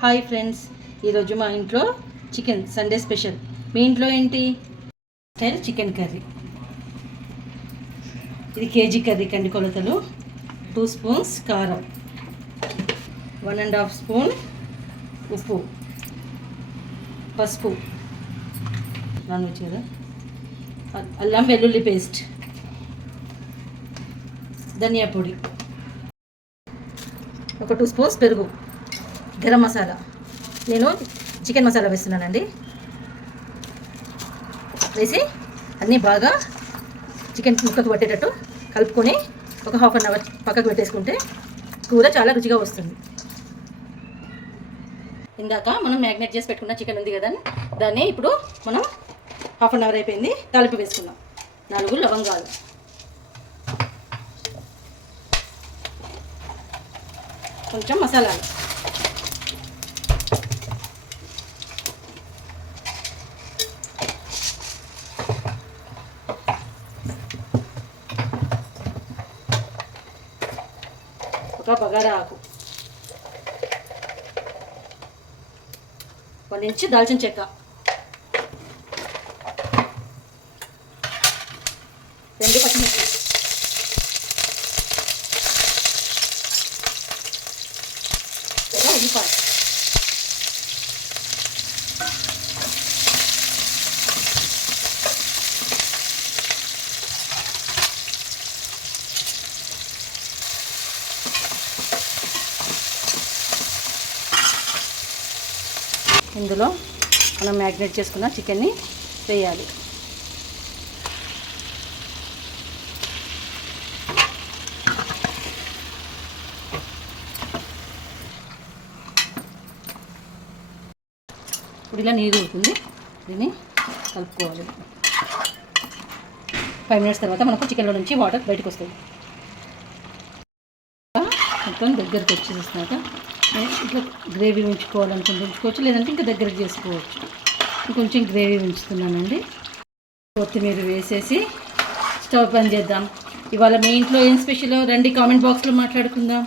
Hi friends, ఈరోజు మా ఇంట్లో చికెన్ సండే స్పెషల్. మీ ఇంట్లో ఏంటి? Style chicken curry. ఇది కేజీ కర్రీ కండి. కొలతలు 2 స్పూన్స్ కారం, 1.5 స్పూన్ ఉప్పు, పసుపు, నాన్ వెజ్ కదా, అల్లం వెల్లుల్లి పేస్ట్, ధనియా పొడి, ఒక 2 స్పూన్స్ పెరుగు, గరం మసాలా. నేను చికెన్ మసాలా వేస్తున్నానండి. వేసి అన్నీ బాగా చికెన్ ముక్కకు పట్టేటట్టు కలుపుకొని ఒక 1/2 అవర్ పక్కకు పెట్టేసుకుంటే కూర చాలా రుచిగా వస్తుంది. ఇందాక మనం మ్యాగ్నేట్ చేసి పెట్టుకున్న చికెన్ ఉంది కదా, దాన్ని ఇప్పుడు మనం 1/2 అవర్ అయిపోయింది, తాలింపు వేసుకున్నాం. 4 లవంగాలు, కొంచెం మసాలాలు, ఒక బగారా ఆకు, 1 ఇంచు దాల్చిన చెక్క, 2 పచ్చిమిర్చి, ఒక ఉల్లిపాయ, ఇందులో మనం మ్యాగ్నేట్ చేసుకున్న చికెన్ని వేయాలి. ఇప్పుడు ఇలా నీరు ఉంటుంది, దీన్ని కలుపుకోవాలి. 5 మినిట్స్ తర్వాత మనకు చికెన్లో నుంచి వాటర్ బయటకు వస్తుంది. మొత్తం దగ్గరికి వచ్చేసినాక ఇట్లా గ్రేవీ ఉంచుకోవాలనుకుంటే ఉంచుకోవచ్చు, లేదంటే ఇంకా దగ్గరకు చేసుకోవచ్చు. ఇంకొంచెం గ్రేవీ ఉంచుతున్నానండి. కొత్తిమీర వేసేసి స్టవ్ బంద్ చేద్దాం. ఇవాళ మీ ఇంట్లో ఏం స్పెషల్ రండి, కామెంట్ బాక్స్లో మాట్లాడుకుందాం.